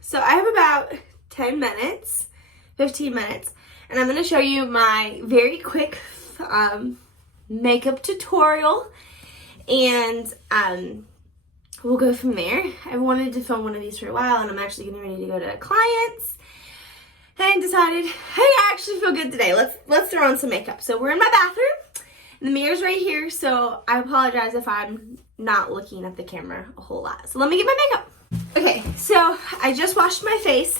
So I have about 10 minutes, 15 minutes, and I'm going to show you my very quick makeup tutorial, and we'll go from there. I wanted to film one of these for a while, and I'm actually getting ready to go to clients, and decided, hey, I actually feel good today. Let's throw on some makeup. So we're in my bathroom. The mirror's right here, so I apologize if I'm not looking at the camera a whole lot. So let me get my makeup. Okay, so I just washed my face,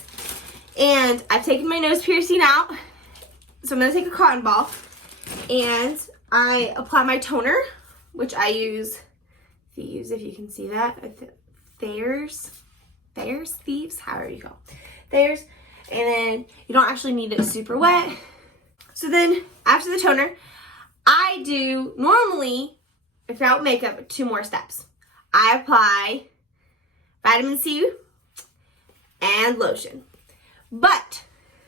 and I've taken my nose piercing out. So I'm going to take a cotton ball, and I apply my toner, which I use Thieves, if you can see that. Thayers, however you go. Thayers. And then you don't actually need it super wet. So then after the toner, I do normally, without makeup, 2 more steps. I apply vitamin C and lotion. But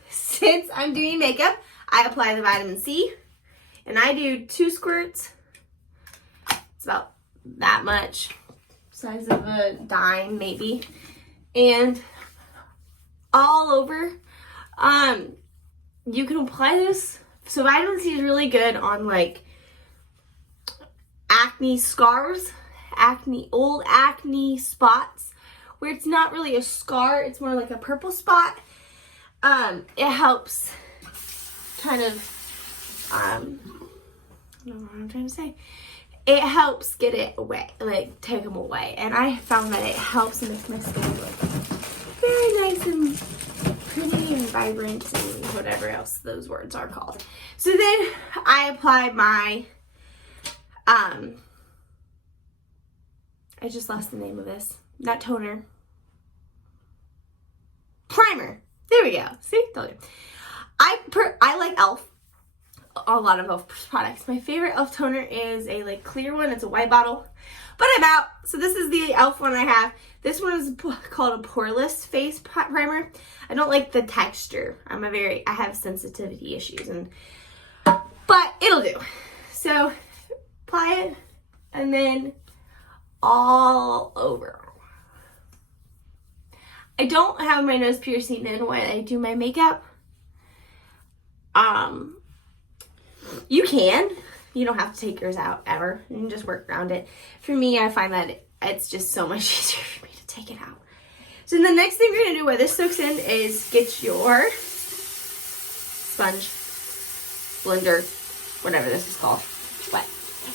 since I'm doing makeup, I apply the vitamin C, and I do 2 squirts. It's about that much, size of a dime maybe, and all over. You can apply this. So vitamin C is really good on like acne scars, old acne spots, where it's not really a scar, it's more like a purple spot. It helps kind of, I don't know what I'm trying to say. It helps get it away, like take them away. And I found that it helps make my skin look very nice and pretty and vibrant and whatever else those words are called. So then I apply my, I just lost the name of this, not toner. Primer. There we go. See? Told you. I like e.l.f. A lot of e.l.f. products. My favorite e.l.f. toner is a like clear one. It's a white bottle. But I'm out. So this is the e.l.f. one I have. This one is called a poreless face primer. I don't like the texture. I have sensitivity issues, but it'll do. So apply it and then all over. I don't have my nose piercing in when I do my makeup. You can. You don't have to take yours out ever. You can just work around it. For me, I find that it's just so much easier for me to take it out. So the next thing we're going to do while this soaks in is get your sponge, blender, whatever this is called, wet.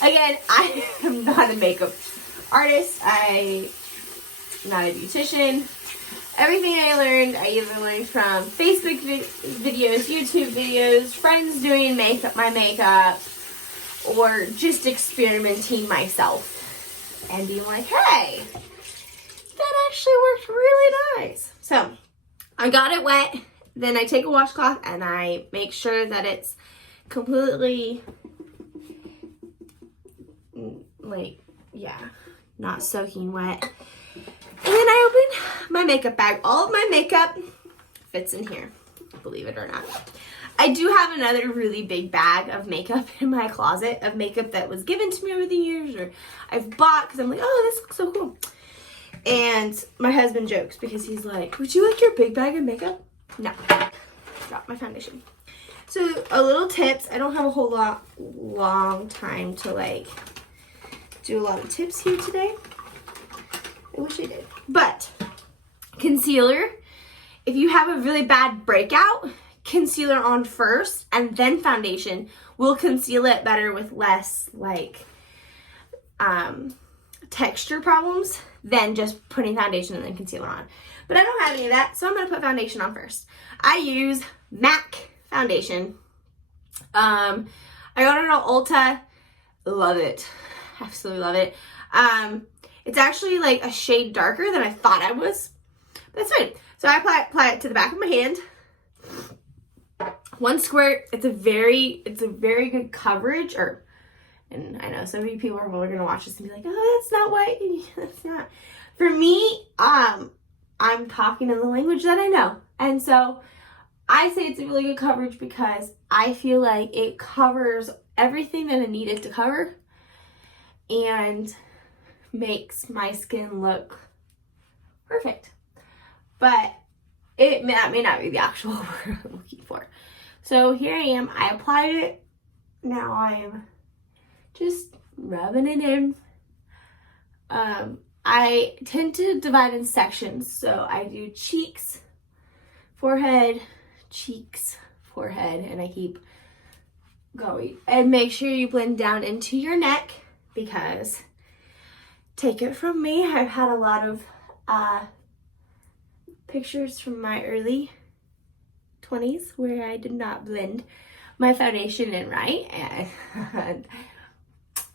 Again, I am not a makeup artist. I'm not a beautician. Everything I learned, I either learned from Facebook videos, YouTube videos, friends doing my makeup, or just experimenting myself and being like, hey, that actually worked really nice. So I got it wet. Then I take a washcloth and I make sure that it's completely, not soaking wet. And then I open my makeup bag. All of my makeup fits in here, believe it or not. I do have another really big bag of makeup in my closet, of makeup that was given to me over the years, or I've bought because I'm like, oh, this looks so cool. And my husband jokes because he's like, would you like your big bag of makeup? No. Drop my foundation. So a little tips. I don't have a whole long time to do a lot of tips here today. I wish I did. But concealer, if you have a really bad breakout, concealer on first and then foundation will conceal it better with less texture problems than just putting foundation and then concealer on. But I don't have any of that, so I'm going to put foundation on first. I use MAC foundation. I got it at Ulta. Love it. Absolutely love it. It's actually like a shade darker than I thought I was. But that's fine. So I apply it to the back of my hand. 1 squirt. It's a very good coverage. And I know some of you people are going to watch this and be like, oh, that's not white. That's not. For me, I'm talking in the language that I know. And so I say it's a really good coverage because I feel like it covers everything that I need it to cover and makes my skin look perfect. But that may not be the actual word I'm looking for. So here I am. I applied it. Now I'm just rubbing it in. I tend to divide in sections. So I do cheeks, forehead, cheeks, forehead, and I keep going. And make sure you blend down into your neck, because take it from me, I've had a lot of pictures from my early 20s where I did not blend my foundation in right, and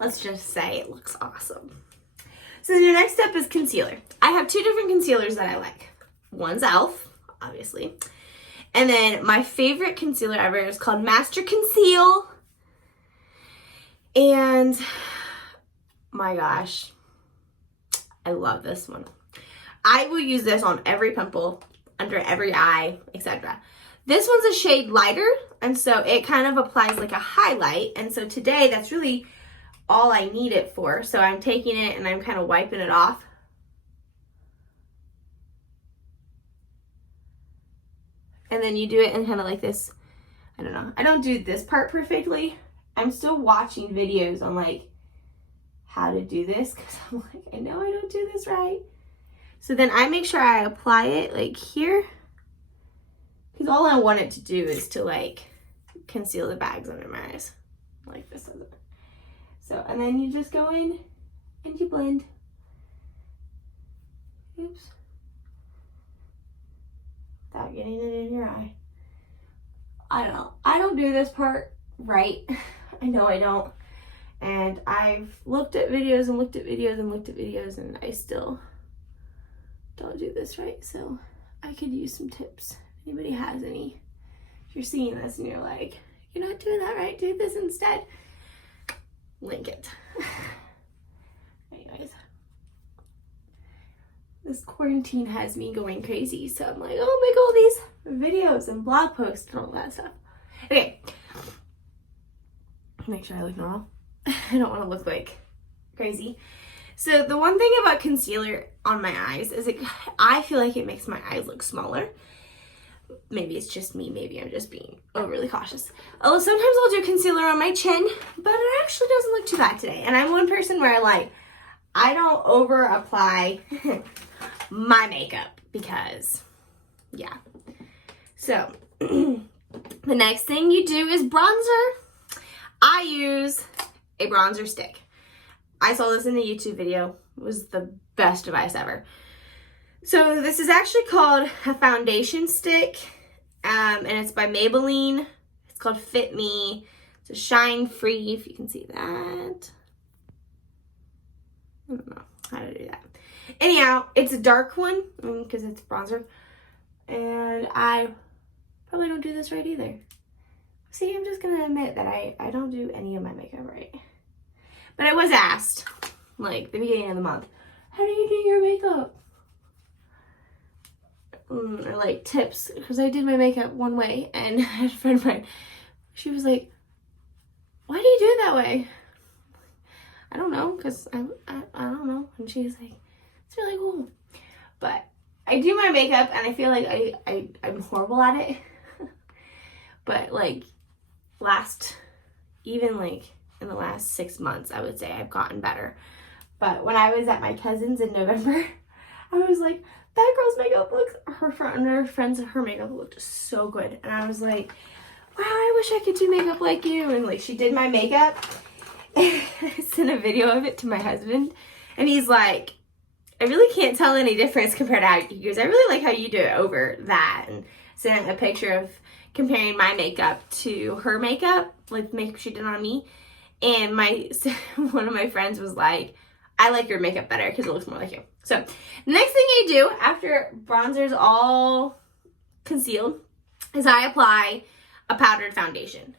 let's just say it looks awesome. So your next step is concealer. I have 2 different concealers that I like. One's e.l.f., obviously. And then my favorite concealer ever is called Master Conceal. And my gosh, I love this one. I will use this on every pimple, under every eye, etc. This one's a shade lighter, and so it kind of applies like a highlight. And so today, that's really all I need it for. So I'm taking it and I'm kind of wiping it off. And then you do it in kind of like this, I don't know. I don't do this part perfectly. I'm still watching videos on like how to do this, because I'm like, I know I don't do this right. So then I make sure I apply it like here, because all I want it to do is to like conceal the bags under my eyes, like this. So, and then you just go in and you blend. Oops. Without getting it in your eye. I don't know. I don't do this part right. I know I don't. And I've looked at videos and looked at videos and looked at videos, and I still don't do this right. So I could use some tips. If anybody has any. If you're seeing this and you're like, you're not doing that right, do this instead. Link it. Anyways. This quarantine has me going crazy. So I'm like, oh, make all these videos and blog posts and all that stuff. Okay. Make sure I look normal. I don't want to look like crazy. So the one thing about concealer on my eyes is I feel like it makes my eyes look smaller. Maybe it's just me. Maybe I'm just being overly cautious. Although sometimes I'll do concealer on my chin, but it actually doesn't look too bad today. And I'm one person where I don't over apply my makeup because, yeah. So the next thing you do is bronzer. I use a bronzer stick. I saw this in the YouTube video. It was the best device ever. So this is actually called a foundation stick, and it's by Maybelline. It's called Fit Me. It's a shine free, if you can see that. I don't know how to do that. Anyhow, it's a dark one because it's bronzer, and I probably don't do this right either. See, I'm just gonna admit that I don't do any of my makeup right. But I was asked, like the beginning of the month, how do you do your makeup? Or like tips, because I did my makeup one way, and I had a friend of mine, she was like, why do you do it that way? I don't know, because I don't know. And she's like, it's really cool. But I do my makeup, and I feel like I'm horrible at it. But like even like in the last 6 months, I would say I've gotten better. But when I was at my cousin's in November, I was like, that girl's makeup looks, her makeup looked so good. And I was like, wow, I wish I could do makeup like you. And like, she did my makeup. And I sent a video of it to my husband. And he's like, I really can't tell any difference compared to how you goes, I really like how you do it over that. And sent a picture of comparing my makeup to her makeup, like the makeup she did on me. And one of my friends was like, I like your makeup better because it looks more like you. So the next thing I do after bronzer's all concealed is I apply a powdered foundation.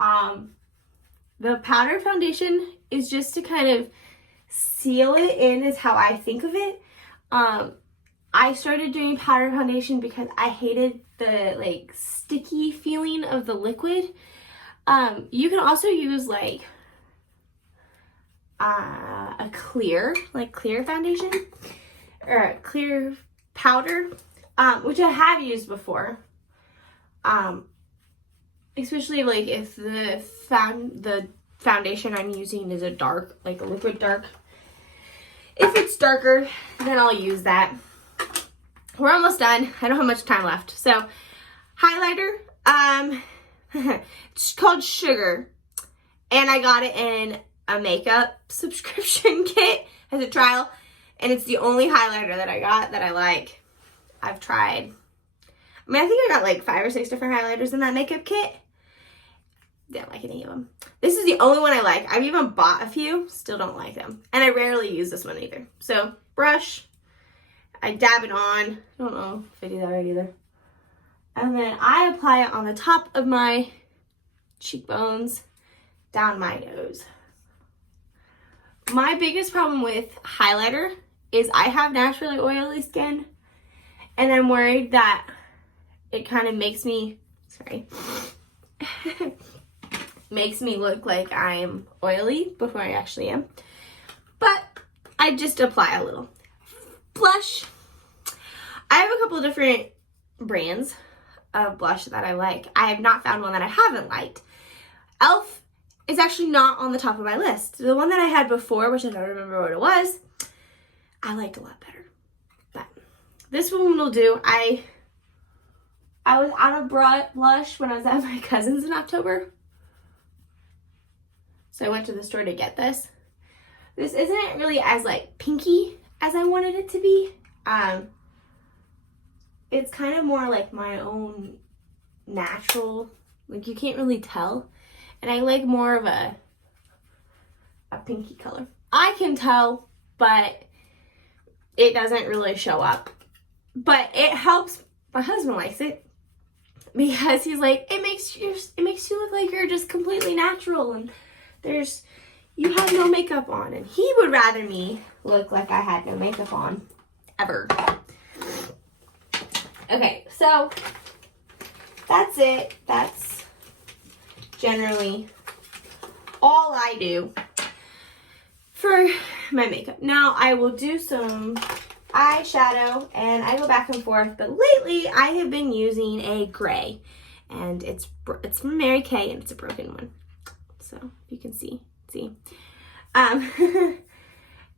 The powdered foundation is just to kind of seal it in, is how I think of it. I started doing powdered foundation because I hated the like sticky feeling of the liquid. You can also use like a clear foundation or a clear powder. which I have used before. Especially like if the foundation I'm using is a dark, like a liquid dark. If it's darker, then I'll use that. We're almost done. I don't have much time left. So, highlighter, it's called Sugar, and I got it in a makeup subscription kit as a trial, and it's the only highlighter that I got that I like. I've tried, I mean, I think I got like 5 or 6 different highlighters in that makeup kit. Didn't like any of them. This is the only one I like. I've even bought a few, still don't like them. And I rarely use this one either. So, brush, I dab it on. I don't know if I do that right either. And then I apply it on the top of my cheekbones, down my nose. My biggest problem with highlighter is I have naturally oily skin, and I'm worried that it kind of makes me, makes me look like I'm oily before I actually am. But I just apply a little. Blush. I have a couple different brands of blush that I like. I have not found one that I haven't liked. e.l.f. is actually not on the top of my list. The one that I had before, which I don't remember what it was, I liked a lot better. But this one will do. I was out of blush when I was at my cousin's in October. So I went to the store to get this. This isn't really as like pinky as I wanted it to be. It's kind of more like my own natural, like you can't really tell. And I like more of a pinky color. I can tell, but it doesn't really show up. But it helps. My husband likes it because he's like, it makes you look like you're just completely natural and you have no makeup on. And he would rather me look like I had no makeup on ever. Okay, so that's it. That's generally all I do for my makeup. Now I will do some eyeshadow and I go back and forth, but lately I have been using a gray, and it's from Mary Kay, and it's a broken one. So you can see.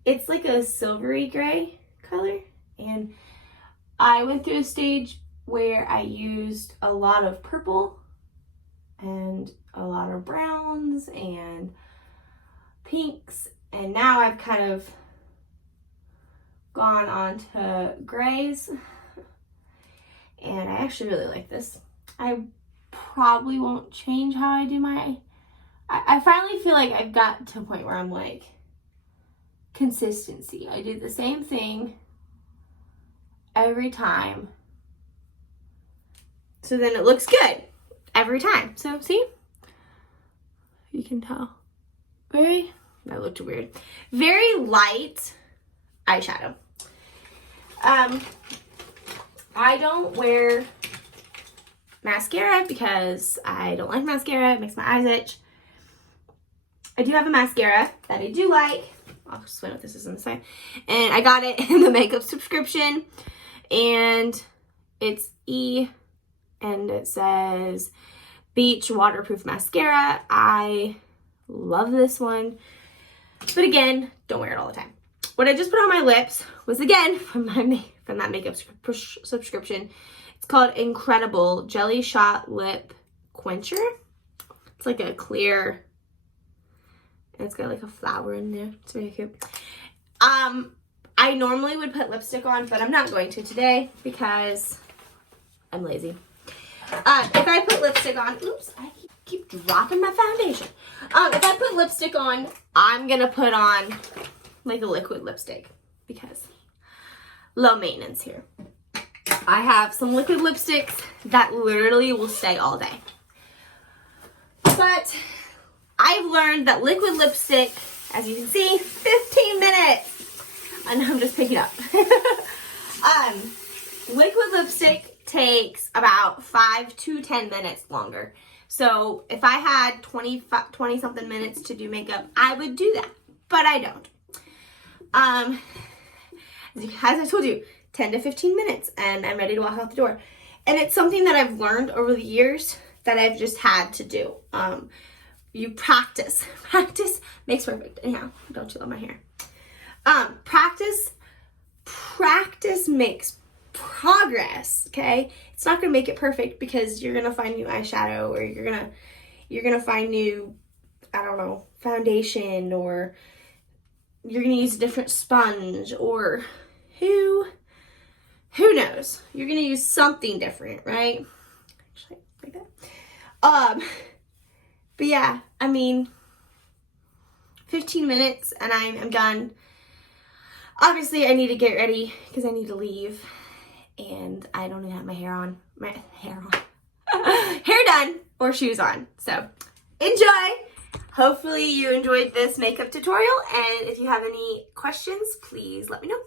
It's like a silvery gray color, and I went through a stage where I used a lot of purple and a lot of browns and pinks, and now I've kind of gone on to grays, and I actually really like this. I probably won't change how I do my, I finally feel like I've got to a point where I'm like, consistency. I do the same thing every time, so then it looks good every time. So see, you can tell. That looked weird. Very light eyeshadow. I don't wear mascara because I don't like mascara. It makes my eyes itch. I do have a mascara that I do like. I'll explain what this is on the side. And I got it in the makeup subscription. And it's E. And it says Beach Waterproof Mascara. I love this one. But again, don't wear it all the time. What I just put on my lips was, again, from that makeup subscription. It's called Incredible Jelly Shot Lip Quencher. It's like a clear, and it's got like a flower in there. It's very cute. I normally would put lipstick on, but I'm not going to today because I'm lazy. If I put lipstick on, oops, I keep dropping my foundation. If I put lipstick on, I'm gonna put on like a liquid lipstick because low maintenance here. I have some liquid lipsticks that literally will stay all day. But I've learned that liquid lipstick, as you can see, 15 minutes. And I'm just picking up. Liquid lipstick takes about 5 to 10 minutes longer. So if I had 20 something minutes to do makeup, I would do that, but I don't. As I told you, 10 to 15 minutes and I'm ready to walk out the door. And it's something that I've learned over the years that I've just had to do. You practice. Practice makes perfect. Anyhow, don't you love my hair? Practice makes progress, okay? It's not gonna make it perfect because you're gonna find new eyeshadow, or you're gonna find new, I don't know, foundation, or you're gonna use a different sponge, or who knows? You're gonna use something different, right? Actually, like that. But yeah, I mean, 15 minutes and I'm done. Obviously, I need to get ready because I need to leave, and I don't even have my hair on. Hair done or shoes on. So enjoy. Hopefully you enjoyed this makeup tutorial, and if you have any questions, please let me know.